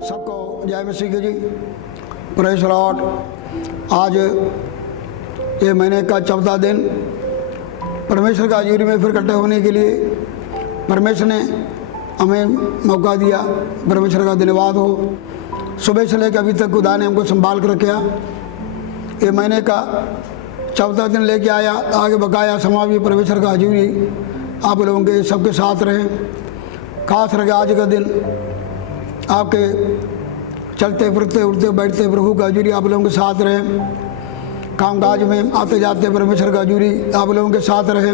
सबको जय मसीह की जी, प्रेज़ लॉर्ड। आज ये महीने का 14वां दिन परमेश्वर का हजूरी में फिर इकट्ठे होने के लिए परमेश्वर ने हमें मौका दिया। परमेश्वर का धन्यवाद हो। सुबह से लेकर अभी तक खुदा ने हमको संभाल कर रखा। ये महीने का 14वां दिन लेके आया। आगे बकाया समा भी परमेश्वर का हजूरी आप लोगों के सबके साथ रहे। खास करके आज का दिन आपके चलते फिरते उठते बैठते प्रभु का हजूरी आप लोगों के साथ रहे। कामकाज में आते जाते परमेश्वर का हजूरी आप लोगों के साथ रहे।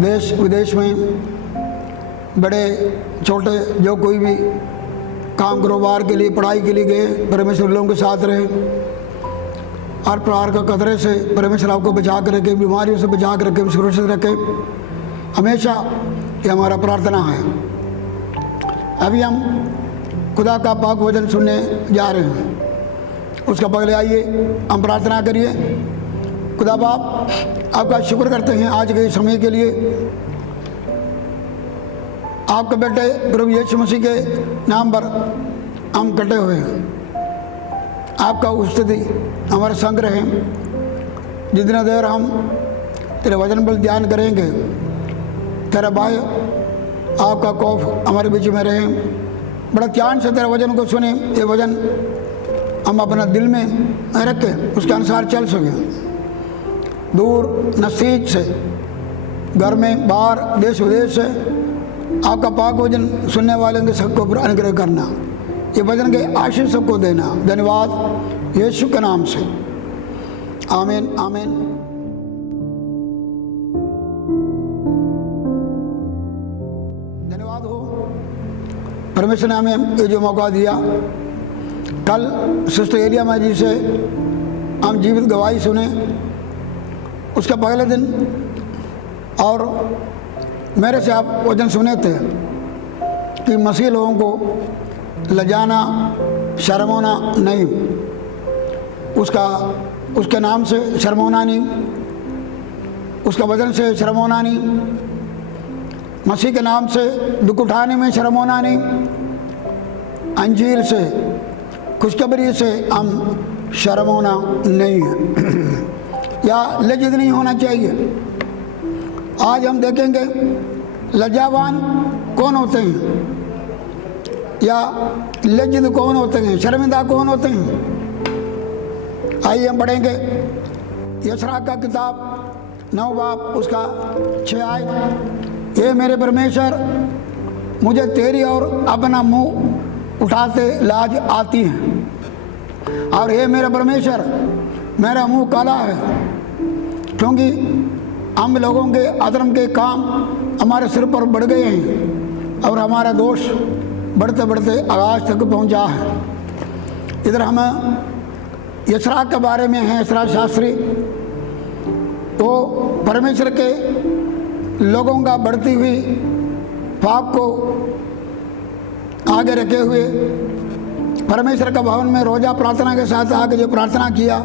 देश विदेश में बड़े छोटे जो कोई भी काम कारोबार के लिए पढ़ाई के लिए गए, परमेश्वर लोगों के साथ रहे। हर प्रकार का खतरे से परमेश्वर आपको बचा कर रखे, बीमारियों से बचा कर रखे, सुरक्षित रखे हमेशा। ये हमारा प्रार्थना है। अभी हम खुदा का पाक वचन सुनने जा रहे हैं। उसका पहले आइए हम प्रार्थना करिए। खुदा बाप आपका शुक्र करते हैं आज के समय के लिए। आपके बेटे प्रभु यीशु मसीह के नाम पर हम कटे हुए हैं। आपका उपस्थिति हमारे संग रहे। जितने देर हम तेरे वचन पर ध्यान करेंगे, तेरा भाई आपका खौफ हमारे बीच में रहे। बड़ा ध्यान से तेरे वचन को सुने। ये वचन हम अपना दिल में रखें, उसके अनुसार चल सकें। दूर नज़दीक से, घर में बाहर, देश विदेश से आपका पाक वचन सुनने वाले के सबको अनुग्रह करना। ये वचन के आशीष सबको देना। धन्यवाद यीशु के नाम से, आमीन आमीन। धन्यवाद हो परमेश्वर ने हमें ये जो मौका दिया। कल सिस्टर एलिया जी से हम जीवित गवाही सुने, उसका पहले दिन, और मेरे से आप वचन सुने थे कि मसीह लोगों को लजाना शर्माना नहीं। उसके नाम से शर्माना नहीं, उसका वचन से शर्माना नहीं, मसीह के नाम से दुख उठाने में शर्माना नहीं, अंजील से खुशखबरी से हम शर्माना नहीं है या लज्जित नहीं होना चाहिए। आज हम देखेंगे लज्जावान कौन होते हैं या लज्जित कौन होते हैं, शर्मिंदा कौन होते हैं। आइए हम पढ़ेंगे यशरा का किताब 9 बाब उसका 6 आयत। ये मेरे परमेश्वर, मुझे तेरी और अपना मुंह उठाते लाज आती है। और ये मेरा परमेश्वर, मेरा मुंह काला है, क्योंकि हम लोगों के अधर्म के काम हमारे सिर पर बढ़ गए हैं और हमारा दोष बढ़ते बढ़ते आकाश तक पहुंचा है। इधर हम यशरा के बारे में हैं। यशरा शास्त्री वो परमेश्वर के लोगों का बढ़ती हुई पाप को आगे रखे हुए परमेश्वर का भवन में रोजा प्रार्थना के साथ आके जो प्रार्थना किया,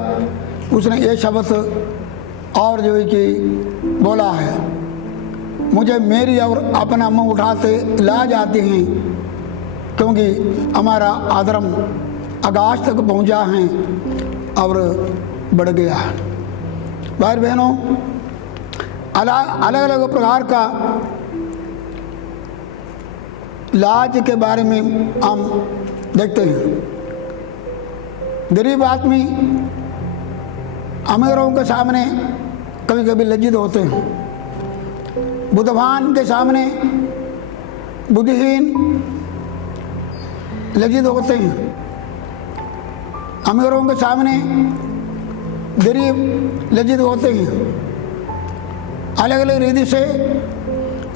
उसने ये शब्द और जो कि बोला है, मुझे मेरी और अपना मुंह उठाते लाज आती हैं, क्योंकि हमारा अधर्म आकाश तक पहुंचा है और बढ़ गया है। भाई बहनों, अलग अलग प्रकार का लाज के बारे में हम देखते हैं। गरीब आदमी अमीरों के सामने कभी कभी लज्जित होते हैं। बुद्धिमान के सामने बुद्धिहीन लज्जित होते हैं। अमीरों के सामने गरीब लज्जित होते हैं। अलग अलग रीति से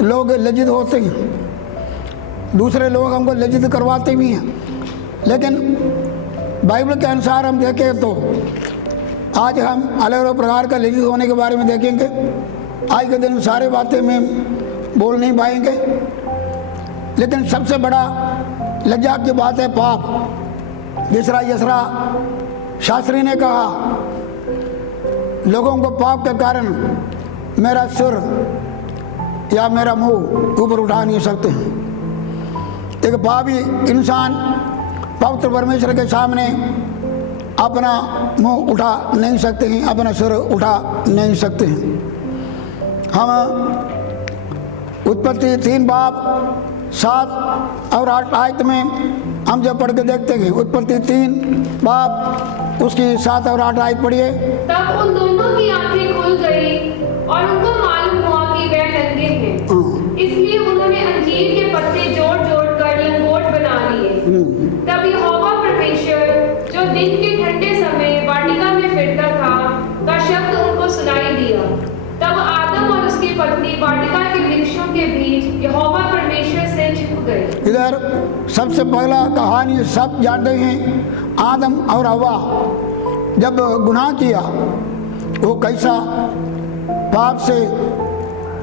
लोग लज्जित होते हैं। दूसरे लोग हमको लज्जित करवाते भी हैं। लेकिन बाइबल के अनुसार हम देखें तो आज हम अलग अलग प्रकार का लज्जित होने के बारे में देखेंगे। आज के दिन सारे बातें में बोल नहीं पाएंगे, लेकिन सबसे बड़ा लज्जा की बात है पाप। जिसरा यशरा शास्त्री ने कहा, लोगों को पाप के कारण मेरा सिर या मेरा मुंह ऊपर उठा नहीं सकते हैं। एक पापी इंसान पवित्र परमेश्वर के सामने अपना मुंह उठा नहीं सकते हैं, अपना सिर उठा नहीं सकते हैं। हम उत्पत्ति 3 बाब 7 और 8 आयत में हम जब पढ़ के देखते हैं, उत्पत्ति 3 बाब उसकी 7 और 8 आयत पढ़िए। तब उन दोनों की आंखें खुल गई और उनको मालूम हुआ कि वे नंगे हैं, इसलिए उन्होंने अंजीर के पत्ते जोड़ जोड़ कर लंगोट बना लिए। तब यहोवा परमेश्वर जो दिन के ठंडे समय वाटिका में फिरता था का शब्द उनको सुनाई दिया। तब आदम और उसकी पत्नी वाटिका के वृक्षों के बीच यहोवा परमेश्वर से छिप गए। इधर सबसे पहला कहानी सब जानते हैं, आदम और हवा जब गुनाह किया वो कैसा पाप से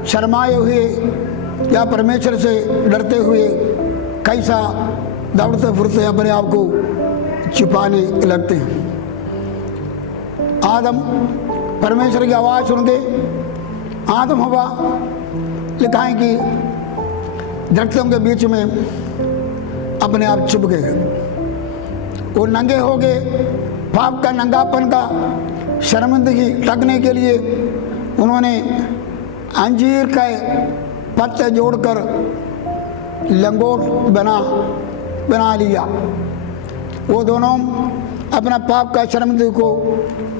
शर्माए हुए या परमेश्वर से डरते हुए कैसा दौड़ते फिरते अपने आप को छिपाने लगते हैं। आदम परमेश्वर की आवाज़ सुन के आदम हवा लिखा है कि दरख्तों के बीच में अपने आप छुप गए। वो नंगे हो गए, पाप का नंगापन का शर्मिंदगी ढकने के लिए उन्होंने अंजीर का पत्ते जोड़कर लंगोट बना लिया। वो दोनों अपना पाप का शर्मिंदगी को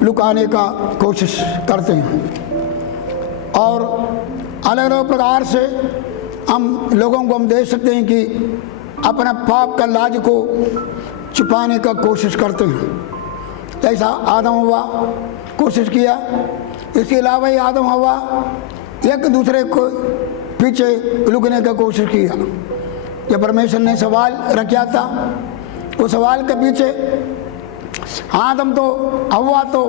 लुकाने का कोशिश करते हैं और अलग अलग प्रकार से हम लोगों को हम देख सकते हैं कि अपना पाप का लाज को छुपाने का कोशिश करते हैं। ऐसा आदम हवा कोशिश किया। इसके अलावा ही आदम हवा एक दूसरे को पीछे लुकने का कोशिश किया। जब परमेश्वर ने सवाल रखा था, उस सवाल के पीछे आदम तो हवा तो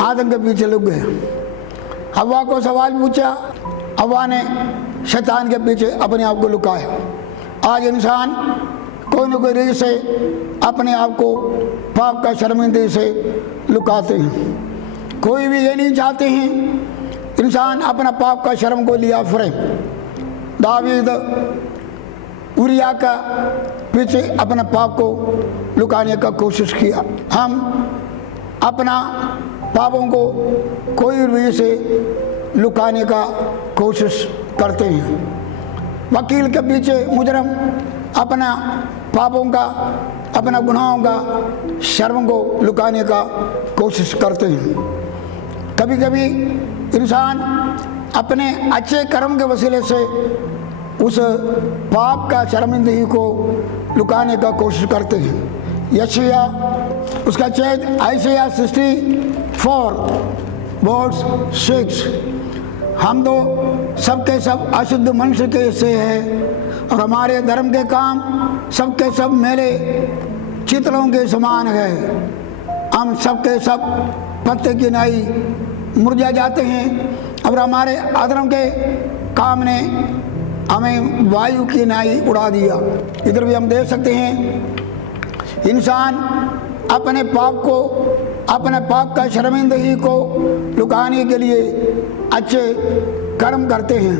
आदम के पीछे लुक गए। हवा को सवाल पूछा, हवा ने शैतान के पीछे अपने आप को लुकाया। आज इंसान कोई न कोई रीत से अपने आप को पाप का शर्मिंदगी से लुकाते हैं। कोई भी ये नहीं चाहते हैं इंसान अपना पाप का शर्म को लिया फिरे। दावीद उरिया का पीछे अपना पाप को लुकाने का कोशिश किया। हम अपना पापों को कोई भी से लुकाने का कोशिश करते हैं। वकील के पीछे मुजरम अपना पापों का, अपना गुनाहों का शर्म को लुकाने का कोशिश करते हैं। कभी कभी इंसान अपने अच्छे कर्म के वसीले से उस पाप का शर्मिंदगी को लुकाने का कोशिश करते हैं। यशायाह उसका चेत आयशा 64 वर्स 6, हम तो सबके सब अशुद्ध मनुष्य के से है और हमारे धर्म के काम सबके सब मेले चित्रों के समान है। हम सबके सब पत्ते की नाई मुरझा जाते हैं और हमारे अधर्म के काम ने हमें वायु की नाई उड़ा दिया। इधर भी हम देख सकते हैं इंसान अपने पाप को, अपने पाप का शर्मिंदगी को लुकाने के लिए अच्छे कर्म करते हैं,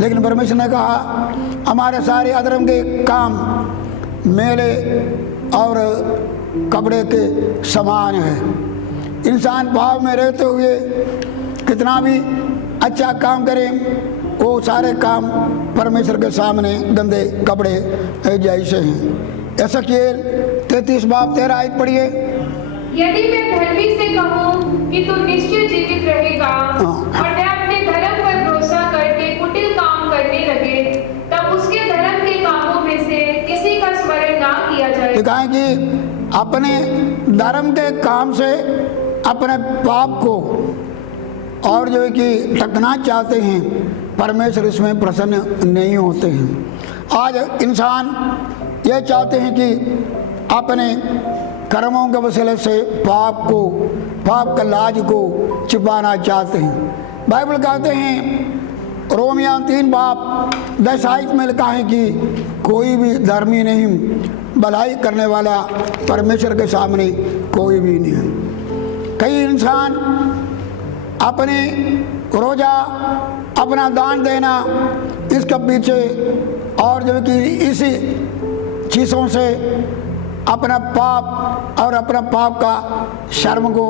लेकिन परमेश्वर ने कहा हमारे सारे अधर्म के काम मेले और कपड़े के समान है। इंसान भाव में रहते हुए कितना भी अच्छा काम करें, वो सारे काम परमेश्वर के सामने गंदे कपड़े जैसे हैं। यशायाह 33 बाब 13 आयत पढ़िए। यदि मैं धर्मी से कहूँ कि तू निश्चय जीवित रहेगा और वह अपने धर्म पर भरोसा करके कुटिल काम करने लगे, तब उसके धर्म के कामों में से किसी का स्मरण ना किया जाए। लिखा है कि अपने धर्म के काम से अपने पाप को और जो है कि ढकना चाहते हैं, परमेश्वर इसमें प्रसन्न नहीं होते हैं। आज इंसान ये चाहते हैं कि अपने कर्मों के वसीले से पाप को, पाप का लाज को छिपाना चाहते हैं। बाइबल कहते हैं रोमिया 3 बाब 10 आयत में लिखा है कि कोई भी धर्मी नहीं, भलाई करने वाला परमेश्वर के सामने कोई भी नहीं है। कई इंसान अपने रोजा, अपना दान देना, इसके पीछे और जो कि इसी चीज़ों से अपना पाप और अपना पाप का शर्म को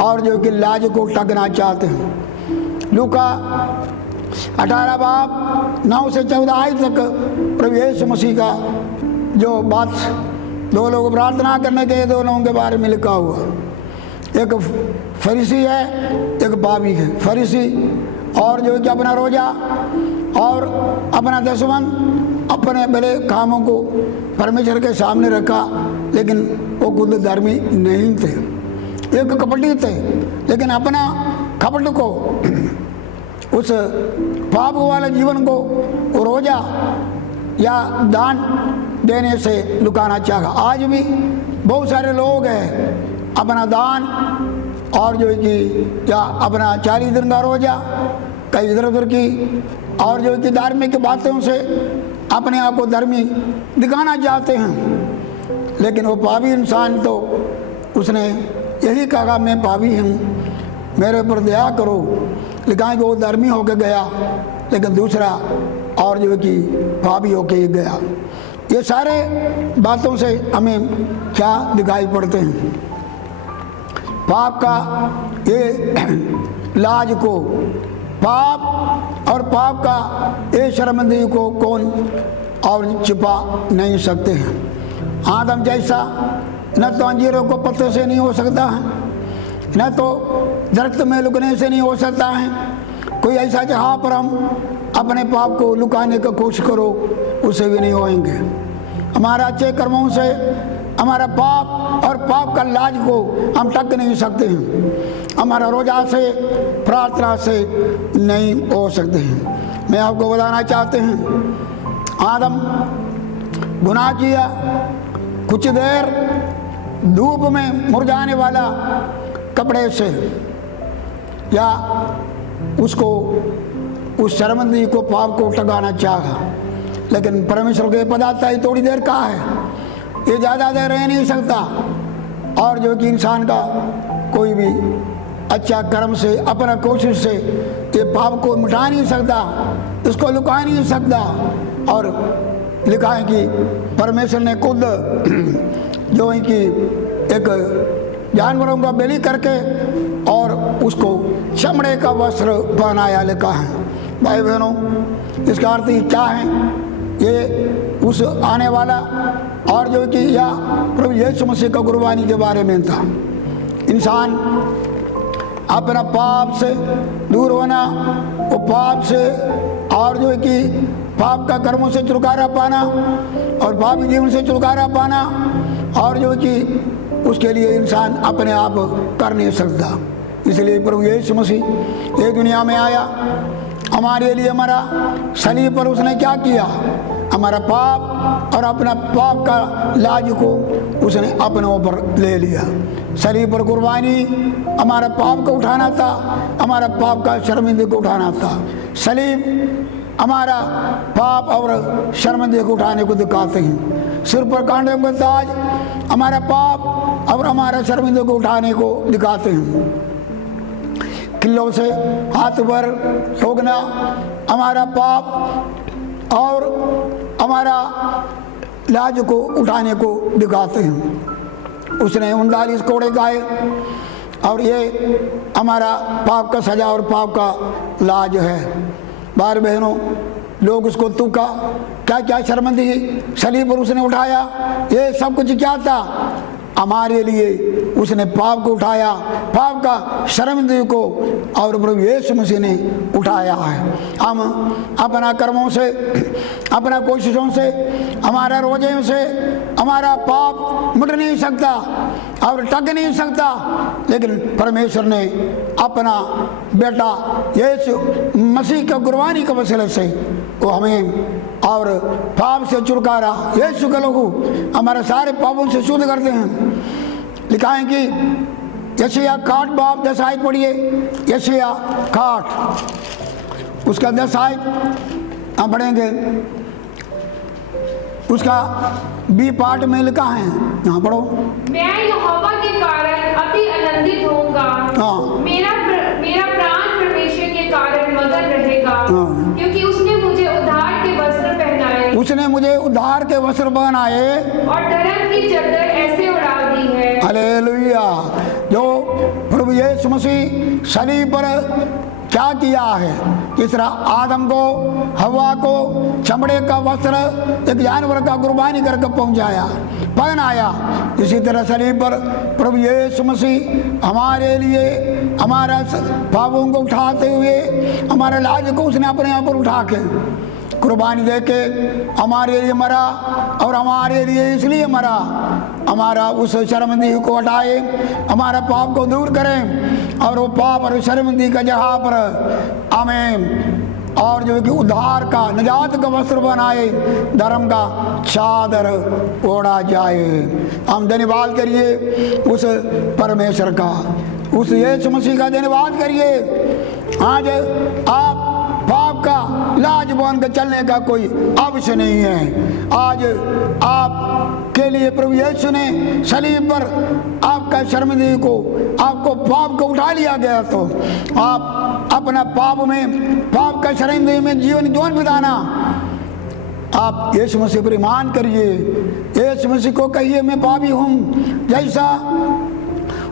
और जो कि लाज को टकना चाहते हैं। लूका 18 बाब 9 से 14 आयत तक प्रभु यीशु मसीह का जो बात, दो लोग प्रार्थना करने के दो लोगों के बारे में लिखा हुआ, एक फरीसी है एक पापी है। फरीसी और जो कि अपना रोजा और अपना दसवंध अपने भले कामों को परमेश्वर के सामने रखा, लेकिन वो खुद धर्मी नहीं थे। एक कपटी थे, लेकिन अपना कपट को, उस पाप वाले जीवन को वो रोजा या दान देने से लुकाना चाहा। आज भी बहुत सारे लोग हैं अपना दान और जो कि या अपना 40 दिन का रोजा, कई इधर उधर की और जो कि धार्मिक बातों से अपने आप को धर्मी दिखाना चाहते हैं। लेकिन वो पापी इंसान तो उसने यही कहा मैं पापी हूँ, मेरे ऊपर दया करो। लिखा है कि वो धर्मी होकर गया, लेकिन दूसरा और जो कि पापी होकर गया। ये सारे बातों से हमें क्या दिखाई पड़ते हैं? पाप का ये लाज को, पाप और पाप का ये शर्मिंदगी को कौन और छिपा नहीं सकते हैं। आदम जैसा न तो अंजीरों को पत्ते से नहीं हो सकता है, न तो दरख्त में लुकने से नहीं हो सकता है। कोई ऐसा जहाँ पर हम अपने पाप को लुकाने की कोशिश करो, उसे भी नहीं होएंगे। हमारा अच्छे कर्मों से हमारा पाप और पाप का लाज को हम टक नहीं सकते हैं। हमारा रोजा से, प्रार्थना से नहीं हो सकते हैं। मैं आपको बताना चाहते हैं, आदम गुनाह किया, कुछ देर धूप में मुरझाने वाला कपड़े से या उसको उस शर्मिंदगी को, पाप को टकाना चाहा, लेकिन परमेश्वर के पदार्थ ही थोड़ी देर का है, ये ज़्यादा देर रह नहीं सकता। और जो कि इंसान का कोई भी अच्छा कर्म से, अपना कोशिश से ये पाप को मिटा नहीं सकता, इसको लुका नहीं सकता। और लिखा है कि परमेश्वर ने खुद जो है कि एक जानवरों का बलि करके और उसको चमड़े का वस्त्र पहनाया, लिखा है। भाई बहनों, इसका अर्थ ही क्या है? ये उस आने वाला और जो कि या प्रभु यीशु मसीह का कुर्बानी के बारे में था। इंसान अपना पाप से दूर होना, वो पाप से और जो कि पाप का कर्मों से छुटकारा पाना और पापी जीवन से छुटकारा पाना, और जो कि उसके लिए इंसान अपने आप कर नहीं सकता। इसलिए प्रभु यीशु मसीह ये दुनिया में आया, हमारे लिए मरा, सलीब पर उसने क्या किया? हमारा पाप और अपना पाप का लाज को उसने अपने ऊपर ले लिया। सलीब पर कुर्बानी हमारा पाप को उठाना था, हमारा पाप का शर्मिंदगी को उठाना था। सलीब हमारा पाप और शर्मिंदगी को उठाने को दिखाते हैं। सिर पर कांटों का ताज हमारा पाप और हमारा शर्मिंदगी को उठाने को दिखाते हैं। किल्लों से हाथ पर ठोकना हमारा पाप और हमारा लाज को उठाने को दिखाते हैं। उसने 39 कोड़े खाए और ये हमारा पाप का सजा और पाप का लाज है। भाई बहनों, लोग उसको तुका, क्या क्या शर्मिंदगी सलीब पर उसने उठाया, ये सब कुछ क्या था? हमारे लिए उसने पाप को उठाया, पाप का शर्मिंदगी को, और प्रभु यीशु मसीह ने उठाया है। हम अपना कर्मों से, अपना कोशिशों से, हमारा रोजे से हमारा पाप मिट नहीं सकता और टक नहीं सकता, लेकिन परमेश्वर ने अपना बेटा यीशु मसीह का कुर्बानी के वसीले से वो हमें और पाप से छुटकारा, यीशु के लोगों हमारे सारे पापों से शुद्ध करते हैं। लिखा है कि यशायाह 60 बाब 10 आयत पढ़िए। यशायाह 60 उसका 10 आयत हम पढ़ेंगे। उसका बी पार्ट में लिखा है, यहाँ पढ़ो। मैं यहोवा के कारण अति आनंदित होऊंगा, मेरा प्राण परमेश्वर के कारण मगन रहेगा, क्योंकि उसने मुझे उद्धार के वस्त्र पहनाए। उसने मुझे उद्धार के वस्त्र पहनाए और धर्म की चादर ऐसे उड़ा दी है। हालेलुया। जो प्रभु यीशु मसीह सलीब पर क्या किया है, किस तरह आदम को, हवा को चमड़े का वस्त्र एक जानवर का कुर्बानी करके पहुंचाया, पहनाया, इसी तरह सलीब पर प्रभु यीशु मसीह हमारे लिए हमारा पापों को उठाते हुए हमारे लाज को उसने अपने आप पर उठा के कुर्बानी दे के हमारे लिए मरा। और हमारे लिए इसलिए मरा, हमारा उस शर्मिंदगी को हटाए, हमारा पाप को दूर करें और वो पाप और शर्मिंदगी का जगह पर हमें और जो कि उद्धार का, निजात का वस्त्र बनाए, धर्म का चादर ओढ़ा जाए। हम धन्यवाद करिए उस परमेश्वर का, उस यीशु मसीह का धन्यवाद करिए। आज आप पाप का लाज बन के चलने का कोई आवश्य नहीं है। आज आप के लिए प्रभु यीशु ने सलीब पर आपका शर्मिंदगी को, आपको पाप को उठा लिया गया, तो आप अपना पाप में, पाप का शर्मिंदगी में जीवन क्यों बिताना। आप यीशु मसीह पर ईमान करिए, यीशु मसीह को कहिए मैं पापी हूँ। जैसा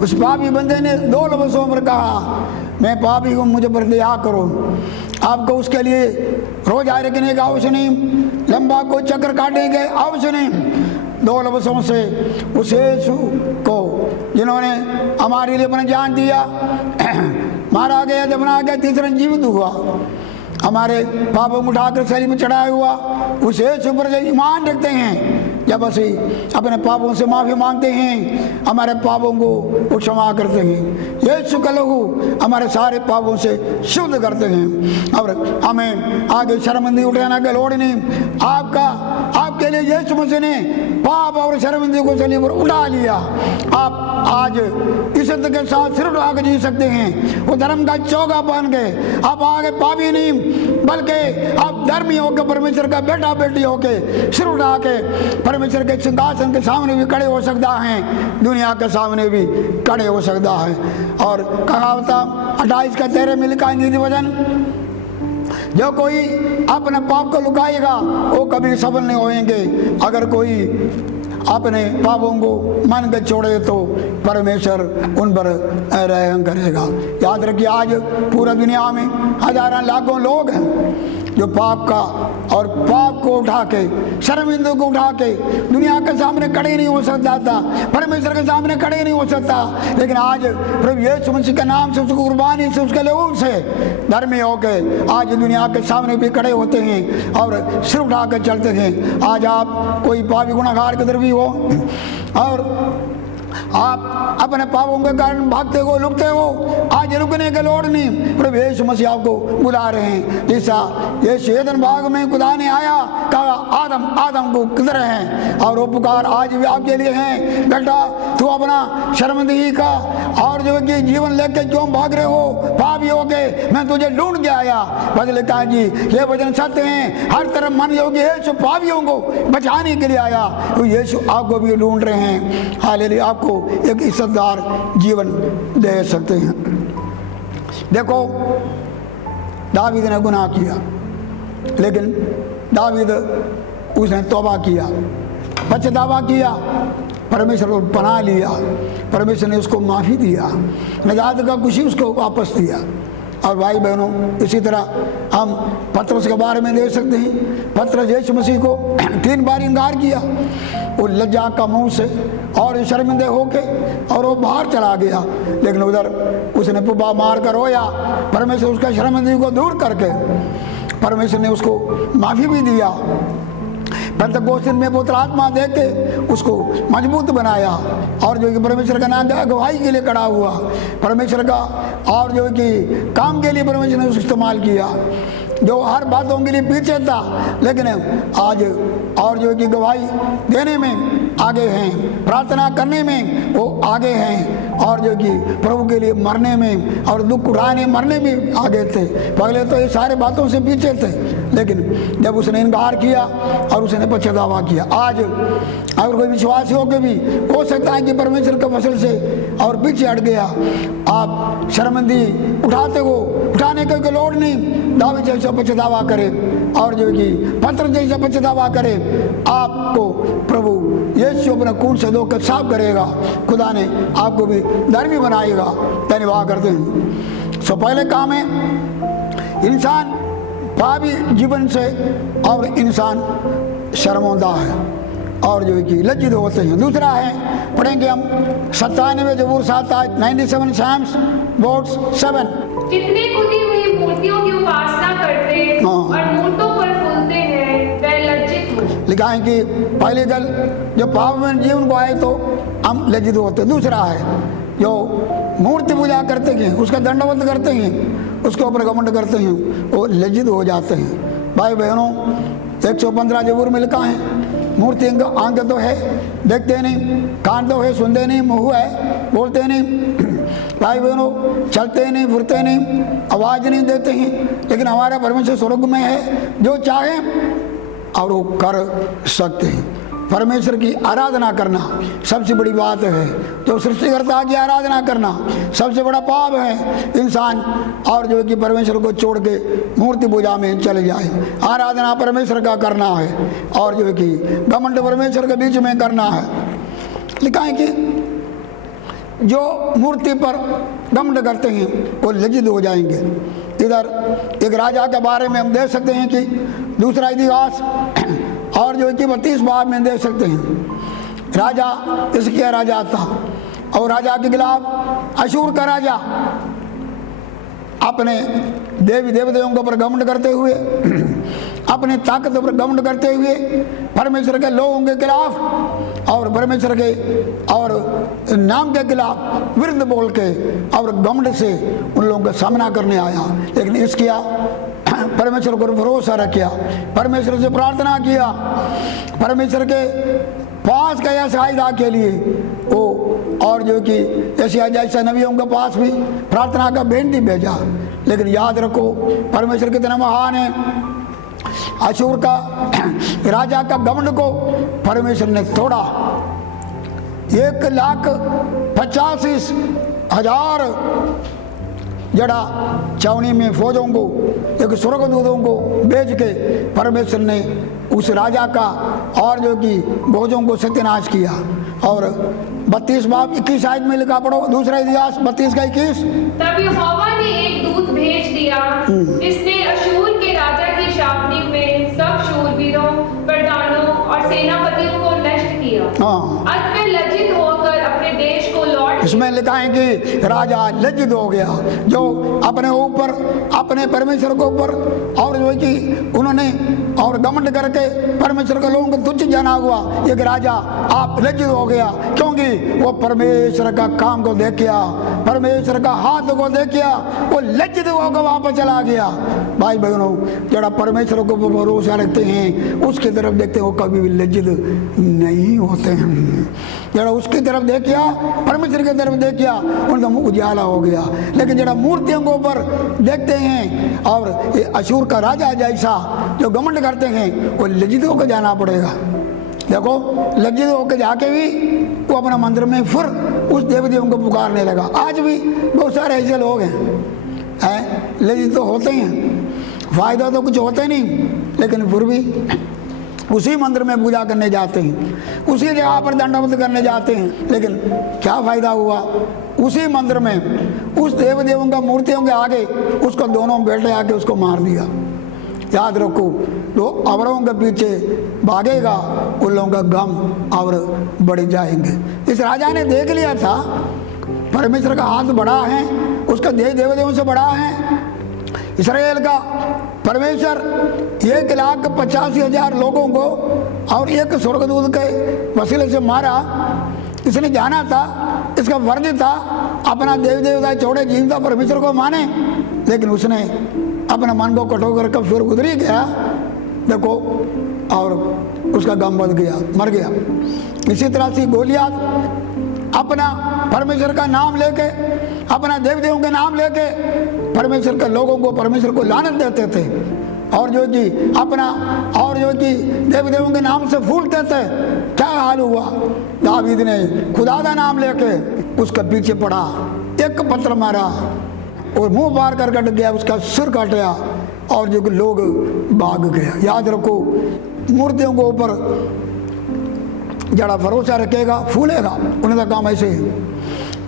उस पापी बंदे ने 2 लफ्ज़ों पर कहा मैं पापी हूँ, मुझे पर दया करो। आपको उसके लिए रोजा रखने का आवश्यक नहीं, लंबा कोई चक्कर काटने के आवश्यक नहीं। 2 लफ्ज़ों से उस यीशु को जिन्होंने हमारे लिए अपना जान दिया, मारा गया, दफना गया, तीसरा जीवित हुआ, हमारे पापों को उठाकर सलीब में चढ़ाया हुआ, उस यीशु पर जब ईमान रखते हैं, जब ਅਸੀਂ अपने पापों से माफ़ी मांगते हैं, हमारे पापों को वो क्षमा करते हैं। यीशु का लहू हमारे सारे पापों से शुद्ध करते हैं और हमें आगे शर्मिंदगी उठाना की लोड़ नहीं। आपके लिए यीशु मसीह ने पाप और शर्मिंदगी को सलीब पर उठा लिया। आप आज इज्जत के साथ सिर उठा कर जी सकते हैं, वो धर्म का चौका बन गए। आप आगे पापी नहीं बल्कि आप धर्मी होकर परमेश्वर का बेटा बेटी होकर सिर उठा के परमेश्वर के सिंहासन के सामने भी खड़े हो सकता है, दुनिया के सामने भी खड़े हो सकता है। और कहावत 28 का 13 में लिखा है नीति वचन, जो कोई अपने पाप को लुकाएगा वो कभी सफल नहीं होएंगे। अगर कोई अपने पापों को मन के छोड़े तो परमेश्वर उन पर रहम करेगा। याद रखिए, आज पूरा दुनिया में हजारों लाखों लोग हैं जो पाप का और पाप को उठा के, शर्मिंदगी को उठा के दुनिया के सामने खड़े नहीं हो सकता था, परमेश्वर के सामने खड़े नहीं हो सकता। लेकिन आज प्रभु यीशु मसीह के नाम से, उसकी कुर्बानी से, उसके लहू से धर्मी होके आज दुनिया के सामने भी खड़े होते हैं और सिर उठा कर चलते हैं। आज आप कोई पापी गुनाहगार की तरफ भी हो और आप अपने पापों के कारण भागते हो, लुकते हो, आज रुकने के लोड़ नहीं। प्रभु यीशु मसीह आपको बुला रहे हैं। जैसा यीशु एदन बाग में खुदा ने आया, कहा आदम आदम को किधर है, और वो पुकार आज भी आपके लिए है, बेटा तू अपना शर्मिंदगी का और जो कि जीवन लेके क्यों भाग रहे हो, पापी हो के मैं तुझे ढूंढ के आया। बदले कहा जी ये वचन सत्य हैं, हर तरफ मन योगी यीशु पापियों को बचाने के लिए आया, तो यीशु आपको भी ढूंढ रहे हैं। हालेलुया, आपको एक इज्जतदार जीवन दे सकते हैं। देखो, दावीद ने गुनाह किया, लेकिन दावीद उसने तौबा किया, पछतावा किया, परमेश्वर को पनाह लिया, परमेश्वर ने उसको माफ़ी दिया, निजात का खुशी उसको वापस दिया। और भाई बहनों, इसी तरह हम पतरस के बारे में देख सकते हैं। पतरस यीशु मसीह को 3 बार इनकार किया, वो लज्जा का मुंह से और शर्मिंदे होके और वो बाहर चला गया। लेकिन उधर उसने पुब्बा मार कर रोया, परमेश्वर उसका शर्मिंदगी को दूर करके परमेश्वर ने उसको माफ़ी भी दिया। पेंतकोस्त दिन में पवित्र आत्मा दे के उसको मजबूत बनाया और जो कि परमेश्वर का नाम अगुवाई के लिए खड़ा हुआ, परमेश्वर का और जो कि काम के लिए परमेश्वर ने उसको इस्तेमाल किया। जो हर बातों के लिए पीछे था, लेकिन आज और जो कि गवाही देने में आगे हैं, प्रार्थना करने में वो आगे हैं, और जो कि प्रभु के लिए मरने में और दुख उठाने मरने में आगे थे। पहले तो ये सारे बातों से पीछे थे, लेकिन जब उसने इनकार किया और उसने पछतावा किया, आज अगर कोई विश्वासी होकर भी हो सकता है कि परमेश्वर के फसल से और पीछे हट गया, आप शर्मिंदगी उठाते हो, उठाने की लोड़ नहीं, दावे जैसा पछतावा करे और जो कि पत्थर जैसा पछतावा करे, आपको प्रभु यीशु अपना खून से धोकर साफ करेगा, खुदा ने आपको भी धर्मी बनाएगा। धन्यवाद करते हैं। सो पहले काम है इंसान पापी जीवन से और इंसान शर्मोंदा है और जो कि लज्जित होते हैं। दूसरा है, पढ़ेंगे हम 97 ज़बूर 7 97 साम्स वर्स 7। जितने खुदी हुई मूर्तियों की उपासना करते और मूर्तों पर फूलते हैं वे लज्जित हो। लिखा है कि पहले दल जो पाप में जीवन को आए तो हम लज्जित होते हैं। दूसरा है जो मूर्ति पूजा करते हैं, उसका दंडवत करते हैं, उसके ऊपर घमंड करते हैं, वो लज्जित हो जाते हैं। भाई बहनों 115 ज़बूर में लिखा है, मूर्ति आंख तो है देखते नहीं, कान तो है सुनते नहीं, मुँह है बोलते नहीं, भाई बहनों चलते नहीं फिरते नहीं, आवाज़ नहीं देते हैं, लेकिन हमारा परमेश्वर स्वर्ग में है, जो चाहे और वो कर सकते हैं। परमेश्वर की आराधना करना सबसे बड़ी बात है। तो सृष्टिकर्ता की आराधना करना सबसे बड़ा पाप है इंसान, और जो कि परमेश्वर को छोड़ के मूर्ति पूजा में चले जाए। आराधना परमेश्वर का करना है और जो कि घमंड परमेश्वर के बीच में करना है। लिखा है कि जो मूर्ति पर घमंड करते हैं वो लज्जित हो जाएंगे। इधर एक राजा के बारे में हम देख सकते हैं कि दूसरा इतिहास और जो कि 32 बाब में देख सकते हैं। राजा हिजकिय्याह राजा था और राजा के खिलाफ अशूर का राजा अपने देवी देवताओं के ऊपर घमंड करते हुए, अपने ताकत पर घमंड करते हुए परमेश्वर के लोगों के खिलाफ और परमेश्वर के और नाम के खिलाफ विरुद्ध बोल के और घमंड से उन लोगों का सामना करने आया। लेकिन हिजकिय्याह परमेश्वर को भरोसा रखा, परमेश्वर से प्रार्थना किया, परमेश्वर के पास गया सहायता के लिए वो, और जो कि यशायाह जैसे नबियों के पास भी प्रार्थना का बेनती भेजा। लेकिन याद रखो परमेश्वर कितना महान है। अशूर का राजा का घमंड को परमेश्वर ने तोड़ा। 1,85,000 जड़ा छावनी में फौजों को, एक स्वर्गदूतों को भेज के परमेश्वर ने उस राजा का और जो कि भोजों को सत्यानाश किया। और 32 बाब 21 आयत में लिखा, पढ़ो दूसरा इतिहास 32 का 21। तब यहोवा ने एक दूत भेज दिया, इसने अशूर के राजा की शापनी में सब शूरवीरों, प्रधानों और सेनापतियों को नष्ट किया। अंत में लज्जित होकर अपने देश को लौट। इसमें लिखा है कि राजा लज्जित हो गया, जो अपने ऊपर अपने परमेश्वर के ऊपर और जो कि उन्होंने और घमंड करके परमेश्वर के लोगों को तुच्छ जाना हुआ। एक राजा आप लज्जित हो गया क्योंकि वो परमेश्वर का काम को देख किया, परमेश्वर का हाथ को देख किया, वो लज्जित होकर वापस चला गया। भाई बहनों जरा परमेश्वर को भरोसा रखते हैं, उसकी तरफ देखते हैं, वो कभी भी लज्जित नहीं होते हैं। जरा उसकी तरफ देखिया, परमेश्वर की तरफ देखिया, उनका मुख उजाला हो गया। लेकिन जरा मूर्तियों के ऊपर देखते हैं और अशूर का राजा जैसा जो घमंड करते हैं, वो लज्जित होकर जाना पड़ेगा। देखो लज्जित होकर जाके भी वो अपना मंदिर में फिर उस देवदेवों को पुकारने लगा। आज भी बहुत सारे ऐसे लोग हैं, लज्जित तो होते हैं, फायदा तो कुछ होते नहीं, लेकिन फिर भी उसी मंदिर में पूजा करने जाते हैं, उसी जगह पर दंडवत करने जाते हैं, लेकिन क्या फायदा हुआ? उसी मंदिर में उस देवदेवों का मूर्तियों के आगे उसको दोनों बेटे आके उसको मार दिया। याद रखो, जो अवरों के पीछे भागेगा उन लोगों का गम और बढ़ जाएंगे। इस राजा ने देख लिया था परमेश्वर का हाथ बड़ा है, उसका देव देवदेवों से बड़ा है। इस्राएल का परमेश्वर 1,85,000 लोगों को और एक स्वर्गदूत के वसीले से मारा। इसने जाना था, इसका फर्ज था अपना देव देवता छोड़े, जीवता परमेश्वर को माने, लेकिन उसने अपना मन को कठोर करके फिर उधर ही गया। देखो, और उसका गम बढ़ गया, मर गया। इसी तरह से गोलियत अपना परमेश्वर का नाम लेके, अपना देव देवों के नाम लेके परमेश्वर के लोगों को, परमेश्वर को लानत देते थे, और जो कि अपना और जो कि देव देवों के नाम से फूलते थे। क्या हाल हुआ? दावीद ने खुदा का नाम लेके उसके पीछे पड़ा, एक पत्थर मारा, और मुंह पार कर कट गया, उसका सिर काटा और जो लोग भाग गया। याद रखो, मूर्तियों को ऊपर जड़ा भरोसा रखेगा फूलेगा, उनका काम ऐसे है।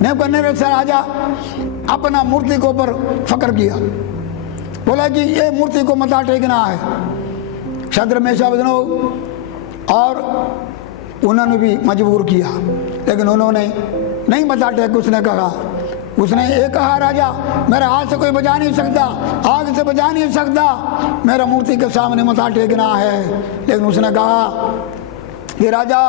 नेबूकदनेस्सर राजा अपना मूर्ति के ऊपर फक्र किया, बोला कि ये मूर्ति को मथा टेकना है। शद्रक मेशक अबेदनगो और उन्होंने भी मजबूर किया, लेकिन उन्होंने नहीं मथा टेक। उसने ये कहा, राजा मेरा हाथ से कोई बचा नहीं सकता, आग से बचा नहीं सकता, मेरा मूर्ति के सामने मथा टेकना है। लेकिन उसने कहा कि राजा,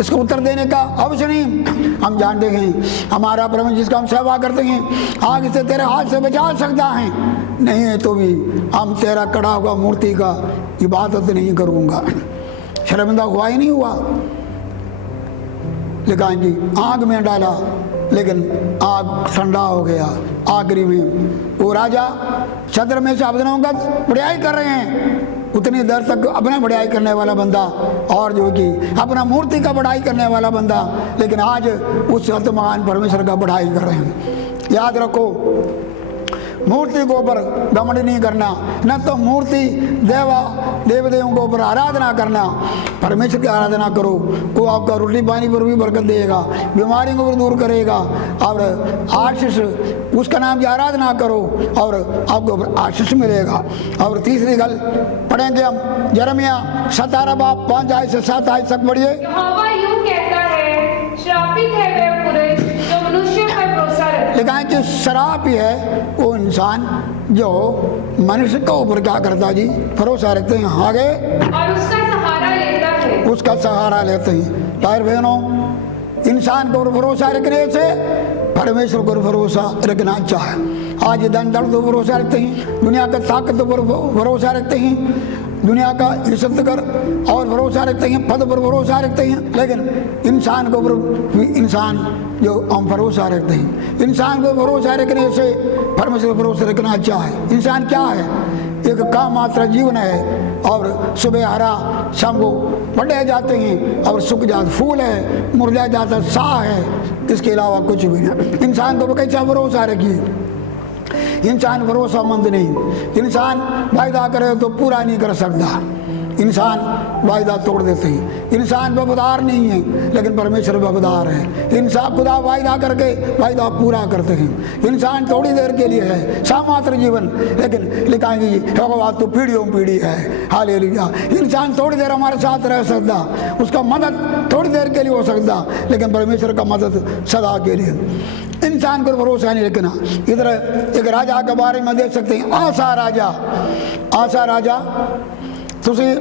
इसको उत्तर देने का अवश्य नहीं। हम जानते हैं हमारा परमेश्वर जिसका हम सेवा करते हैं आग से तेरे हाथ से बचा सकता है, नहीं है तो भी हम तेरा कड़ा हुआ मूर्ति का इबादत नहीं करूँगा। शर्मिंदा हुआ ही नहीं हुआ, लेकिन कि आग में डाला, लेकिन आग ठंडा हो गया। आखिरी में वो राजा शद्रक मेशक अबेदनगो का बड़ाई कर रहे हैं, उतनी देर तक अपने बड़ाई करने वाला बंदा और जो कि अपना मूर्ति का बड़ाई करने वाला बंदा, लेकिन आज उस महान परमेश्वर का बड़ाई कर रहे हैं। याद रखो, मूर्ति के ऊपर घमंड नहीं करना, न तो मूर्ति देवदेवों के ऊपर आराधना करना। परमेश्वर की आराधना करो, वो आपका रोटी पानी पर भी बरकत देगा, बीमारियों को भी दूर करेगा और आशीष, उसका नाम की आराधना करो और आपको आशीष मिलेगा। और तीसरी गल पढ़ेंगे हम, यिर्मयाह 17 बाब 5 आयत से 7 आयत तक पढ़िए। यहोवा यूं कहता है, श्रापित है वह पुरुष जो मनुष्य पर भरोसा रखता है। लेकिन कि शराप ही है वो इंसान जो मनुष्य के ऊपर क्या करता जी, भरोसा रखते हैं, आगे और उसका सहारा लेता है। उसका सहारा लेते हैं। भाई बहनों, इंसान को भरोसा रखने से परमेश्वर को भरोसा रखना चाहिए। आज धन दौलत पर भरोसा रखते हैं, दुनिया का ताकत पर भरोसा रखते हैं, दुनिया का इज्जत कर और भरोसा रखते हैं, पद पर भरोसा रखते हैं, लेकिन इंसान को इंसान जो हम भरोसा रखते हैं, इंसान को भरोसा रखने से परमेश्वर पर भरोसा रखना अच्छा है। इंसान क्या है? एक काम मात्र जीवन है और सुबह हरा शाम को बढ़े जाते हैं और सूख जाते, फूल है मुरझा जाता, साह है, इसके अलावा कुछ भी नहीं। इंसान को कैसा भरोसा रखिए? इंसान भरोसामंद नहीं। इंसान वायदा करे तो पूरा नहीं कर सकता, इंसान वायदा तोड़ देते हैं। इंसान वफादार नहीं है, लेकिन परमेश्वर वफादार है। इंसान खुदा वायदा करके वायदा पूरा करते हैं। इंसान थोड़ी देर के लिए है, सामात्र जीवन, लेकिन लिखाएंगे भगवान तो पीढ़ियों पीढ़ी है। हालेलुया। इंसान थोड़ी देर हमारे साथ रह सकता, उसका मदद थोड़ी देर के लिए हो सकता, लेकिन परमेश्वर का मदद सदा के लिए। इंसान को भरोसा नहीं रखना। इधर एक राजा के बारे में देख सकते हैं, आसा राजा। आसा राजा तुझे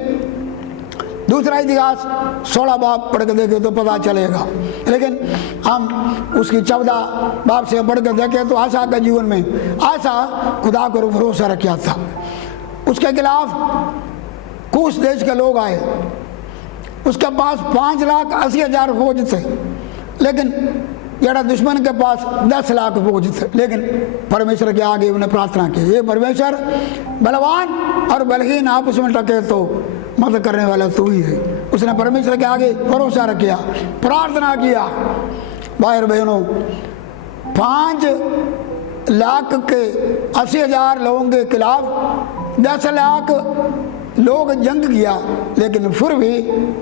दूसरा इतिहास 16 बाब पढ़ के देखे तो पता चलेगा, लेकिन हम उसकी 14 बाब से पढ़ के देखें तो आसा के जीवन में आसा खुदा को भरोसा रखा था। उसके खिलाफ कुछ देश के लोग आए, उसके पास 5,80,000 फौज थे, लेकिन जरा दुश्मन के पास 10 लाख फौज थे। लेकिन परमेश्वर के आगे उन्हें प्रार्थना की, ये परमेश्वर, बलवान और बलहीन आपस में टके तो मदद करने वाला तू ही है। उसने परमेश्वर के आगे भरोसा रखा, प्रार्थना किया। भाई बहनों, 5 लाख के 80,000 लोगों के खिलाफ 10 लाख लोग जंग किया, लेकिन फिर भी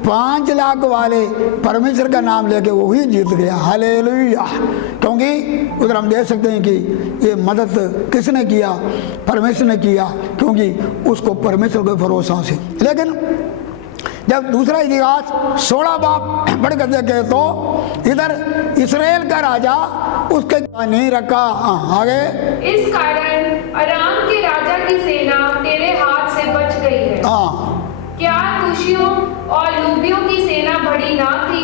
5 लाख वाले परमेश्वर का नाम लेके वो ही जीत गया। हालेलुया। क्योंकि उधर हम देख सकते हैं कि ये मदद किसने किया? परमेश्वर ने किया, क्योंकि उसको परमेश्वर के भरोसा से। लेकिन जब दूसरा इतिहास 16 बाब पढ़ कर देखे तो इधर इस्राएल का राजा उसके नहीं रखा। आगे, इस कारण अराम के राजा की सेना तेरे हाथ से बच गई है। क्या कुशियों और लूबियों की सेना बड़ी ना थी,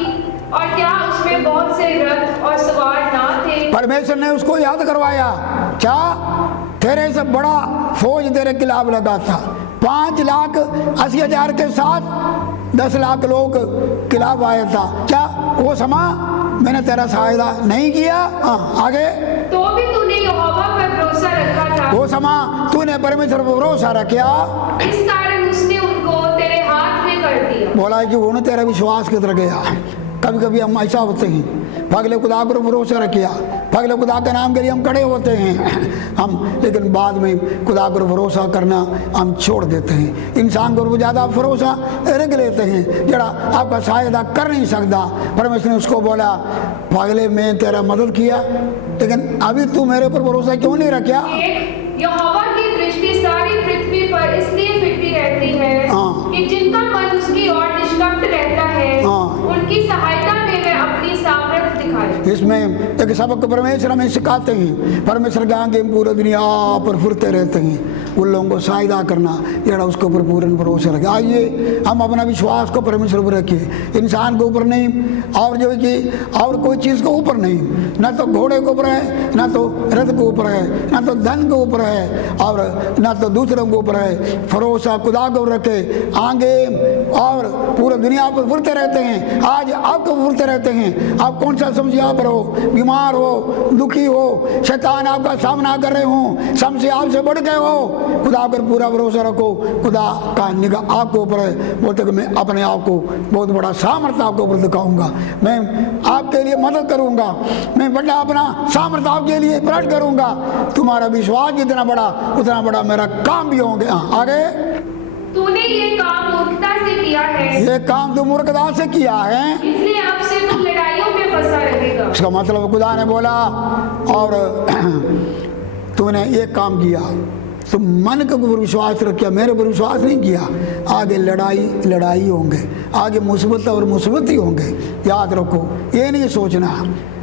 और क्या उसमें बहुत से रथ और सवार ना थे? परमेश्वर ने उसको याद करवाया, क्या तेरे से बड़ा फौज तेरे खिलाफ लगा था। 5,80,000 के साथ 10 लाख लोग खिलाफ आया था। क्या वो समा मैंने तेरा सहायता नहीं किया? आगे, तो भी तूने यहोवा पर भरोसा रखा था। वो समा तूने परमेश्वर पर भरोसा रखा, इस कारण उसने उनको तेरे हाथ में कर दिया। बोला कि उन्होंने तेरा विश्वास किधर गया। कभी कभी हम ऐसा होते हैं, पगले खुदा पर भरोसा रखा, पहले खुदा के नाम के लिए हम खड़े होते हैं हम, लेकिन बाद में खुदा पर भरोसा करना हम छोड़ देते हैं। इंसान को ज़्यादा भरोसा रख लेते हैं जरा आपका सहायता कर नहीं सकता। परमेश्वर ने उसको बोला, पहले मैं तेरा मदद किया, लेकिन अभी तू मेरे पर भरोसा क्यों नहीं रखा? यहोवा की दृष्टि सारी पृथ्वी पर इसलिए फिरती रहती है कि जिनका मन उसकी ओर निष्कपट रहता है, उनकी सहायता में वह अपनी सामर्थ दिखाए। इसमें एक सबक परमेश्वर हमें सिखाते हैं। परमेश्वर के आगे पूरे दुनिया पर फिरते रहते हैं, उन लोगों को सहायता करना जरा उसके ऊपर पूर्ण भरोसा रखें। आइए हम अपना विश्वास को परमेश्वर पर रखिए, इंसान के ऊपर नहीं, और जो है कि और कोई चीज़ के ऊपर नहीं, ना तो घोड़े के ऊपर है, ना तो रथ के ऊपर है, ना तो धन के ऊपर है, और ना तो दूसरों के ऊपर है। भरोसा खुदा को रखे आगे, और पूरे दुनिया पर फिरते रहते हैं। आज आपको फिरते रहते हैं, आप कौन सा समस्या पर हो, बीमार हो, दुखी हो, शैतान आपका सामना कर रहे हो, समस्या आपसे बढ़ गए हो, खुदा पर पूरा भरोसा रखो। खुदा का निगाह आपके ऊपर है। बोलते कि मैं अपने आप को बहुत बड़ा सामर्थ्य आपके ऊपर दिखाऊंगा, मैं आपके लिए मदद करूंगा, मैं बड़ा अपना सामर्थ्य आपके लिए प्रकट करूंगा। तुम्हारा विश्वास जितना बड़ा उतना बड़ा मेरा काम भी होंगे। आगे, तूने ये काम मूर्खता से किया है, ये काम तो मूर्खता से किया है, इसलिए अब से तू लड़ाइयों में फंसा रहेगा। इसका मतलब खुदा ने बोला, और तूने ये काम किया, तो मन के ऊपर विश्वास रखा, मेरे ऊपर विश्वास नहीं किया, आगे लड़ाई होंगे, आगे मुसीबत और मुसीबत ही होंगे। याद रखो, ये नहीं सोचना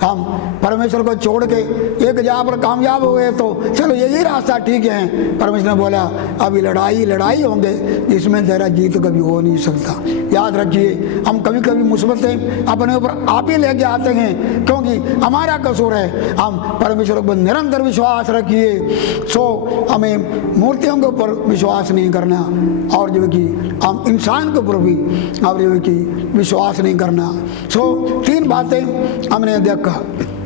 हम परमेश्वर को छोड़ के एक जगह पर कामयाब हो गए तो चलो यही रास्ता ठीक है। परमेश्वर ने बोला अभी लड़ाई होंगे जिसमें तेरा जीत कभी हो नहीं सकता। याद रखिए, हम कभी कभी मुसीबतें अपने ऊपर आप ही लेके आते हैं, क्योंकि हमारा कसूर है। हम परमेश्वर पर निरंतर विश्वास रखिए। सो हमें मूर्तियों के ऊपर विश्वास नहीं करना, और जो कि हम इंसान के ऊपर भी और जो कि विश्वास नहीं करना। सो 3 बातें हमने देखा।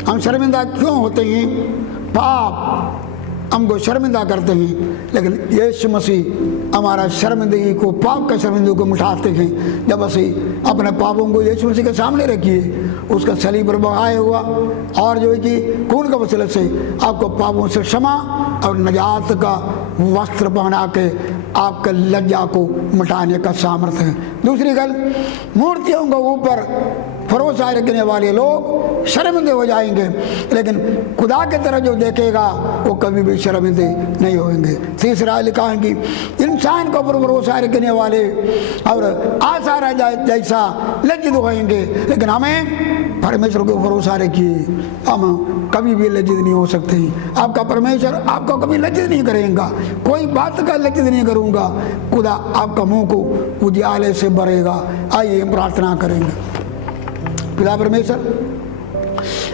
हम शर्मिंदा क्यों होते हैं? पाप हमको शर्मिंदा करते हैं, लेकिन यीशु मसीह हमारा शर्मिंदगी को, पाप का शर्मिंदगी को मिटाते हैं। जब असी अपने पापों को यीशु मसीह के सामने रखिए, उसका सलीब पर बहाया हुआ और जो है कि खून के वसीले से आपको पापों से क्षमा और निजात का वस्त्र पहना के आपके लज्जा को मिटाने का सामर्थ्य है। दूसरी गल, मूर्तियों के ऊपर भरोसा रखने वाले लोग शर्मिंदे हो जाएंगे, लेकिन खुदा की तरफ जो देखेगा वो कभी भी शर्मिंदे नहीं होंगे। तीसरा लिखा है कि इंसान को ऊपर भरोसा रखने वाले और आसारा जैसा लज्जित होंगे, लेकिन हमें परमेश्वर को भरोसा रखिए, हम कभी भी लज्जित नहीं हो सकते। आपका परमेश्वर आपको कभी लज्जित नहीं करेगा, कोई बात का लज्जित नहीं करूँगा। खुदा आपका मुंह को उजाले से भरेगा। आइए हम प्रार्थना करेंगे। पिता परमेश्वर,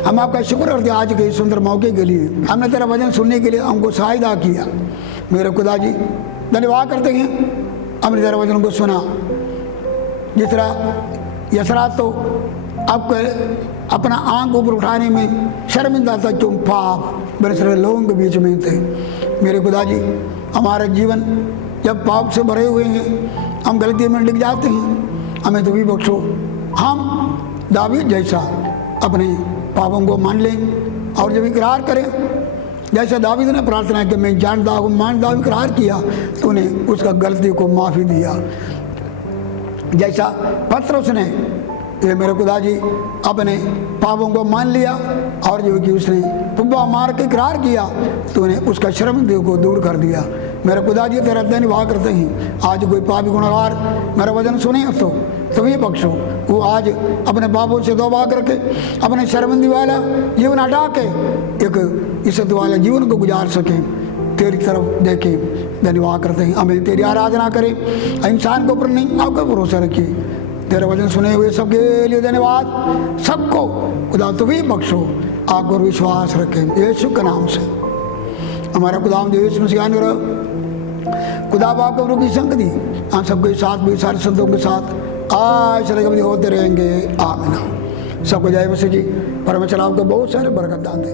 हम आपका शुक्र करते हैं आज के इस सुंदर मौके के लिए, हमने तेरा वचन सुनने के लिए हमको सहायता किया। मेरे खुदा जी धन्यवाद करते हैं, हमने तेरा वचन को सुना। जिस तरह यसरा तो आपके अपना आंख ऊपर उठाने में शर्मिंदा था, क्यों पाप बड़े सारे लोगों के बीच में थे। मेरे खुदा जी, हमारा जीवन जब पाप से भरे हुए हैं, हम गलती में डिग जाते हैं, हमें तो भी बख्शो। हम दावीद जैसा अपने पापों को मान लें और जब इकरार करें, जैसे दावीद ने प्रार्थना की, मैं जानता हूँ मानता हूँ, इकरार किया, तूने उसका गलती को माफ़ी दिया। जैसा पतरस ने, ये मेरे खुदा जी, अपने पापों को मान लिया और जो कि उसने पुब्बा मार के इकरार किया, तूने उसका शर्मिंदगी को दूर कर दिया। मेरे खुदा जी तेरा धन्यवाद करते हैं। आज कोई पापी गुनहगार मेरा वचन सुने तो भी बख्शो, वो आज अपने पापों से तौबा करके अपने शर्मिंदगी वाला जीवन हटा के एक इज्जत वाला जीवन को गुजार सकें, तेरी तरफ देखें। धन्यवाद करते हैं, हमें तेरी आराधना करें, इंसान के ऊपर नहीं आपका भरोसा रखिए। तेरे वचन सुने हुए सबके लिए धन्यवाद। सबको खुदा तो भी बख्शो, आप पर विश्वास रखें यीशु के नाम से। हमारा खुदा जो यीशु मसीह खुदा बाप को की संगति हम सबके साथ भी, सारे संतों के साथ आज कभी होते रहेंगे। आमीन। सबको जय मसीह जी। परमेश्वर आपको बहुत सारे बरकत दान दे।